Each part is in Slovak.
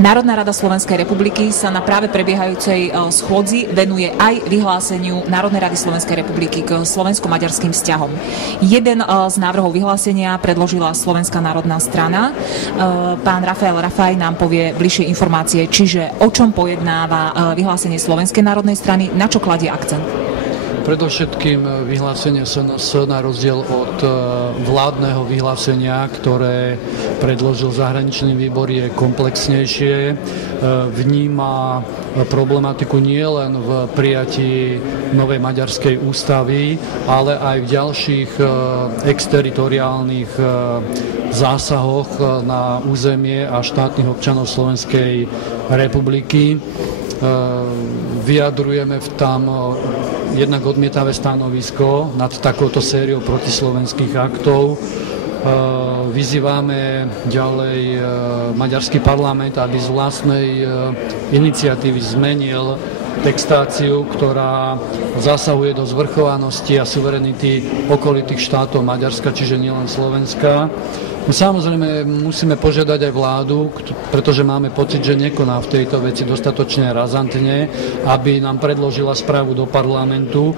Národná rada Slovenskej republiky sa na práve prebiehajúcej schôdzi venuje aj vyhláseniu Národnej rady Slovenskej republiky k slovensko-maďarským vzťahom. Jeden z návrhov vyhlásenia predložila Slovenská národná strana. Pán Rafael Rafaj nám povie bližšie informácie, čiže o čom pojednáva vyhlásenie Slovenskej národnej strany, na čo kladie akcent. Predovšetkým vyhlásenie SNS na rozdiel od vládneho vyhlásenia, ktoré predložil zahraničný výbor, je komplexnejšie. Vníma problematiku nielen v prijatí novej maďarskej ústavy, ale aj v ďalších exteritoriálnych zásahoch na územie a štátnych občanov Slovenskej republiky. Vyjadrujeme tam jednak odmietavé stanovisko nad takouto sériou protislovenských aktov. Vyzývame ďalej maďarský parlament, aby z vlastnej iniciatívy zmenil textáciu, ktorá zasahuje do zvrchovanosti a suverenity okolitých štátov Maďarska, čiže nielen Slovenska. Samozrejme musíme požiadať aj vládu, pretože máme pocit, že nekoná v tejto veci dostatočne razantne, aby nám predložila správu do parlamentu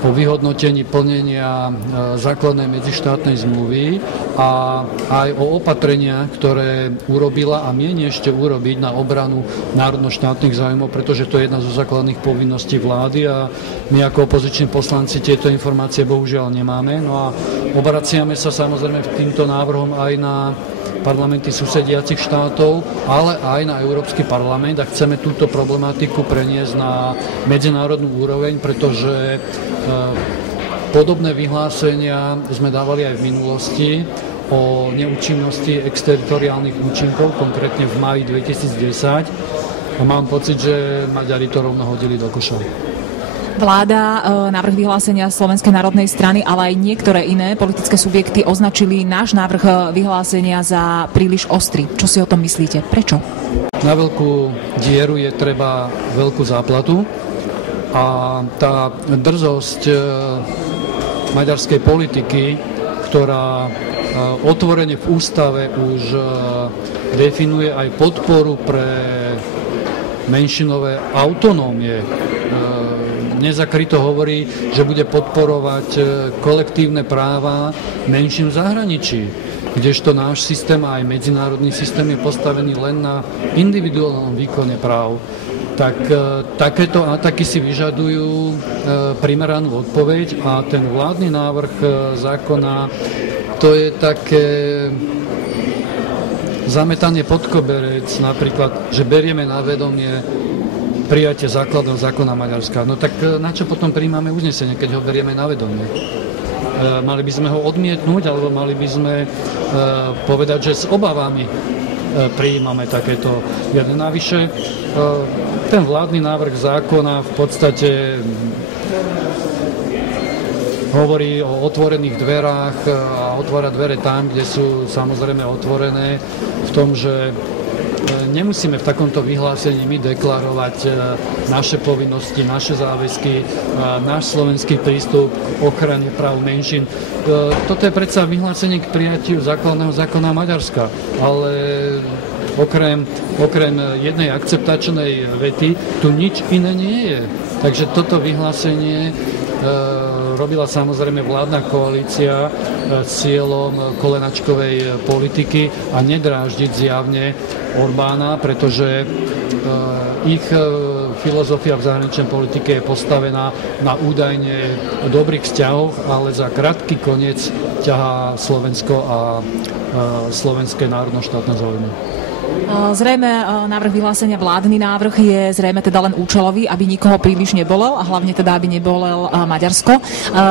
o vyhodnotení plnenia základnej medzištátnej zmluvy a aj o opatreniach, ktoré urobila a mieni ešte urobiť na obranu národno-štátnych záujmov, pretože to je jedna zo základných povinností vlády a my ako opoziční poslanci tieto informácie bohužiaľ nemáme. No a obraciame sa samozrejme týmto návrhom aj na parlamenty susediacich štátov, ale aj na Európsky parlament a chceme túto problematiku preniesť na medzinárodnú úroveň, pretože podobné vyhlásenia sme dávali aj v minulosti o neúčinnosti exteritoriálnych účinkov, konkrétne v máji 2010 a mám pocit, že Maďari to rovno hodili do koša. Vláda, návrh vyhlásenia Slovenskej národnej strany, ale aj niektoré iné politické subjekty označili náš návrh vyhlásenia za príliš ostrý. Čo si o tom myslíte? Prečo? Na veľkú dieru je treba veľkú záplatu a tá drzosť maďarskej politiky, ktorá otvorene v ústave už definuje aj podporu pre menšinové autonómie, nezakryto hovorí, že bude podporovať kolektívne práva menšín v zahraničí, kdežto náš systém a aj medzinárodný systém je postavený len na individuálnom výkone práv. Tak takéto ataky si vyžadujú primeranú odpoveď a ten vládny návrh zákona, to je také zametanie pod koberec, napríklad, že berieme na vedomie prijatie základného zákona Maďarska. No tak na čo potom prijímame uznesenie, keď ho berieme na vedomie? Mali by sme ho odmietnúť, alebo mali by sme povedať, že s obavami prijímame takéto jedné. Navyše, ten vládny návrh zákona v podstate hovorí o otvorených dverách a otvára dvere tam, kde sú samozrejme otvorené, v tom, že nemusíme v takomto vyhlásení my deklarovať naše povinnosti, naše záväzky, náš slovenský prístup k ochrane práv menšín. Toto je predsa vyhlásenie k prijatiu základného zákona Maďarska, ale okrem jednej akceptačnej vety tu nič iné nie je. Takže toto vyhlásenie robila samozrejme vládna koalícia s cieľom kolenačkovej politiky a nedráždiť zjavne Orbána, pretože ich filozofia v zahraničnej politike je postavená na údajne dobrých vzťahoch, ale za krátky koniec ťahá Slovensko a slovenské národno-štátne záujmy. Zrejme návrh vyhlásenia, vládny návrh je zrejme teda len účelový, aby nikoho príliš nebolel a hlavne teda, aby nebolel Maďarsko.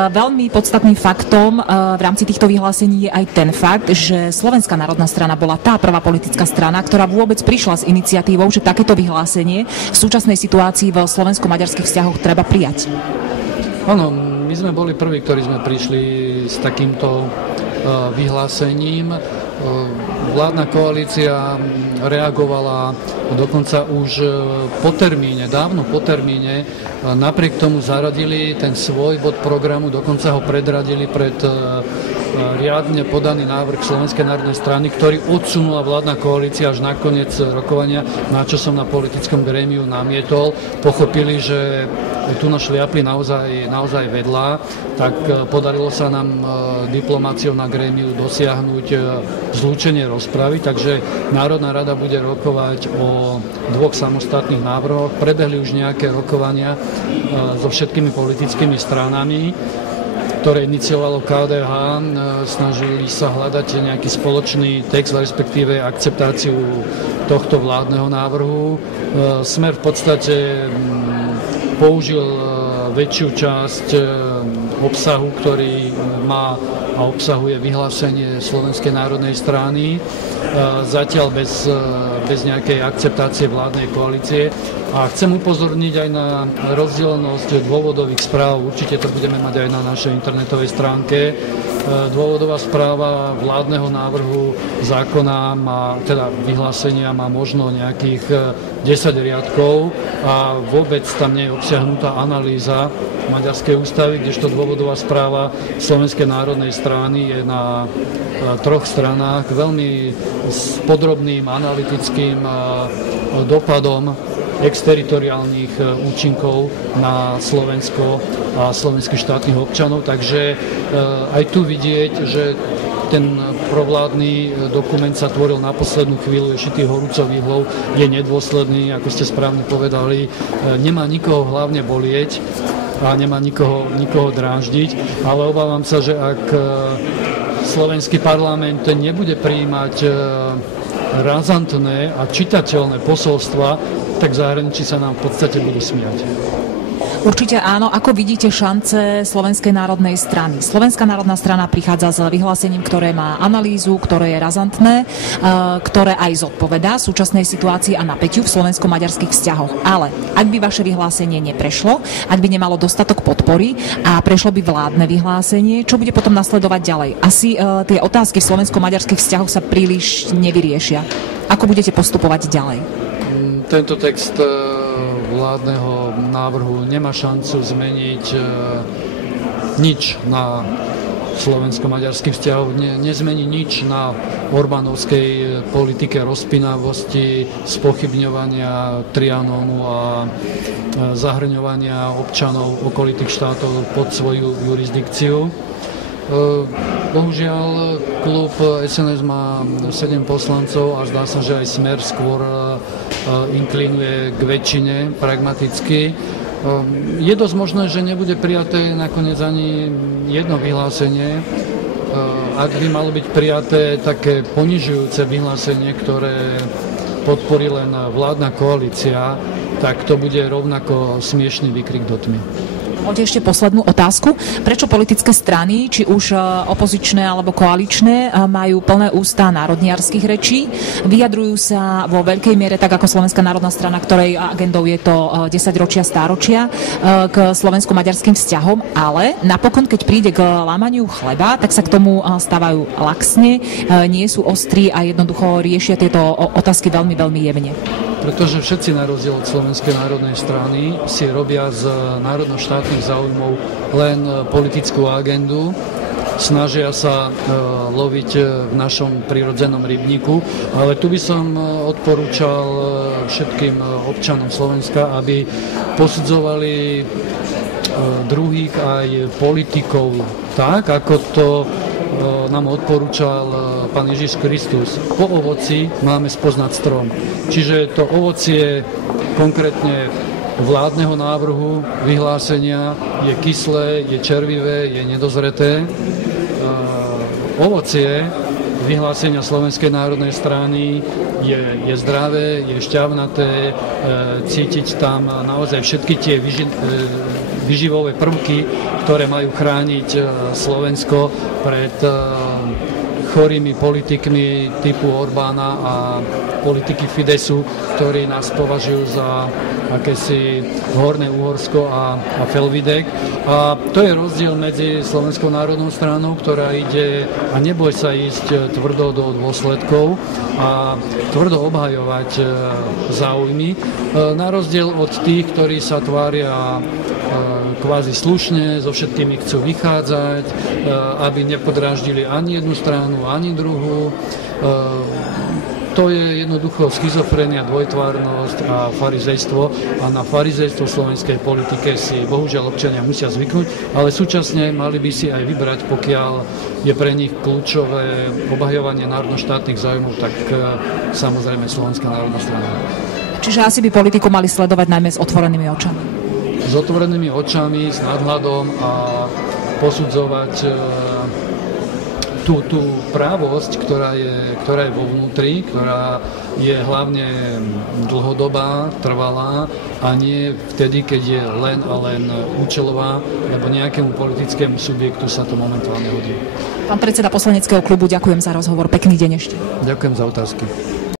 Veľmi podstatným faktom v rámci týchto vyhlásení je aj ten fakt, že Slovenská národná strana bola tá prvá politická strana, ktorá vôbec prišla s iniciatívou, že takéto vyhlásenie v súčasnej situácii v slovensko-maďarských vzťahoch treba prijať. Áno, my sme boli prví, ktorí sme prišli s takýmto vyhlásením. Vládna koalícia reagovala dokonca už po termíne, dávno po termíne. Napriek tomu zaradili ten svoj bod programu, dokonca ho predradili pred riadne podaný návrh Slovenskej národnej strany, ktorý odsunula vládna koalícia až na koniec rokovania, na čo som na politickom grémiu namietol. Pochopili, že tu našliapli naozaj vedľa, tak podarilo sa nám diplomáciou na grémiu dosiahnuť zlúčenie rozpravy, takže Národná rada bude rokovať o 2 samostatných návrhoch. Prebehli už nejaké rokovania so všetkými politickými stranami, ktoré iniciovalo KDH, snažili sa hľadať nejaký spoločný text, respektíve akceptáciu tohto vládneho návrhu. Smer v podstate použil väčšiu časť obsahu, ktorý má a obsahuje vyhlásenie Slovenskej národnej strany, zatiaľ bez nejakej akceptácie vládnej koalície. A chcem upozorniť aj na rozdielnosť dôvodových správ. Určite to budeme mať aj na našej internetovej stránke. Dôvodová správa vládneho návrhu zákona teda vyhlásenia má možno nejakých 10 riadkov a vôbec tam nie je obsiahnutá analýza maďarskej ústavy, kdežto dôvodová správa Slovenskej národnej strany je na 3 stranách veľmi s podrobným analytickým dopadom exteritoriálnych účinkov na Slovensko a slovenských štátnych občanov. Takže aj tu vidieť, že ten provládny dokument sa tvoril na poslednú chvíľu, ešte tých horúcov výhlov je nedôsledný, ako ste správne povedali, nemá nikoho hlavne bolieť a nemá nikoho dráždiť, ale obávam sa, že ak slovenský parlament nebude prijímať razantné a čitateľné posolstva, tak v zahraničí sa nám v podstate budú smiať. Určite áno. Ako vidíte šance Slovenskej národnej strany? Slovenská národná strana prichádza s vyhlásením, ktoré má analýzu, ktoré je razantné, ktoré aj zodpovedá súčasnej situácii a napätiu v slovensko-maďarských vzťahoch. Ale ak by vaše vyhlásenie neprešlo, ak by nemalo dostatok podpory a prešlo by vládne vyhlásenie, čo bude potom nasledovať ďalej? Asi tie otázky v slovensko-maďarských vzťahoch sa príliš nevyriešia. Ako budete postupovať ďalej? Tento text vládneho návrhu nemá šancu zmeniť nič na slovensko-maďarských vzťahoch, nezmení nič na orbánovskej politike rozpínavosti, spochybňovania Trianónu a zahrňovania občanov okolitých štátov pod svoju jurisdikciu. Bohužiaľ, klub SNS má 7 poslancov a zdá sa, že aj Smer skôr inklinuje k väčšine pragmaticky. Je dosť možné, že nebude prijaté nakoniec ani jedno vyhlásenie. Ak by malo byť prijaté také ponižujúce vyhlásenie, ktoré podporí len vládna koalícia, tak to bude rovnako smiešný výkrik do tmy. Poďte ešte poslednú otázku. Prečo politické strany, či už opozičné alebo koaličné, majú plné ústa národniarských rečí? Vyjadrujú sa vo veľkej miere, tak ako Slovenská národná strana, ktorej agendou je to 10 ročia, stáročia, k slovensko-maďarským vzťahom, ale napokon, keď príde k lámaniu chleba, tak sa k tomu stávajú laxne, nie sú ostrí a jednoducho riešia tieto otázky veľmi, veľmi jemne. Pretože všetci na rozdiel od Slovenskej národnej strany si robia z národno-štátnych záujmov len politickú agendu, snažia sa loviť v našom prirodzenom rybníku, ale tu by som odporúčal všetkým občanom Slovenska, aby posudzovali druhých aj politikov tak, ako to nám odporúčal Pán Ježiš Kristus. Po ovoci máme spoznať strom. Čiže to ovocie konkrétne vládneho návrhu, vyhlásenia je kyslé, je červivé, je nedozreté. Ovocie vyhlásenia Slovenskej národnej strany je zdravé, je šťavnaté, cítiť tam naozaj všetky tie vyživové prvky, ktoré majú chrániť Slovensko pred chorými politikmi typu Orbána a politiky Fidesu, ktorí nás považujú za akési Horné Uhorsko a Felvidek. A to je rozdiel medzi Slovenskou národnou stranou, ktorá ide a neboj sa ísť tvrdo do dôsledkov a tvrdo obhajovať záujmy, na rozdiel od tých, ktorí sa tvária kvázi slušne, so všetkými chcú vychádzať, aby nepodráždili ani jednu stranu, ani druhú. To je jednoducho schizofrénia, dvojtvárnosť a farizejstvo. A na farizejstvo v slovenskej politike si bohužiaľ občania musia zvyknúť, ale súčasne mali by si aj vybrať, pokiaľ je pre nich kľúčové obhajovanie národno-štátnych záujmov, tak samozrejme Slovenská národná strana. Čiže asi by politiku mali sledovať najmä s otvorenými očami. S otvorenými očami, s nadhľadom a posudzovať tú právosť, ktorá je vo vnútri, ktorá je hlavne dlhodobá, trvalá a nie vtedy, keď je len a len účelová, lebo nejakému politickému subjektu sa to momentálne hodí. Pán predseda poslaneckého klubu, ďakujem za rozhovor. Pekný deň ešte. Ďakujem za otázky.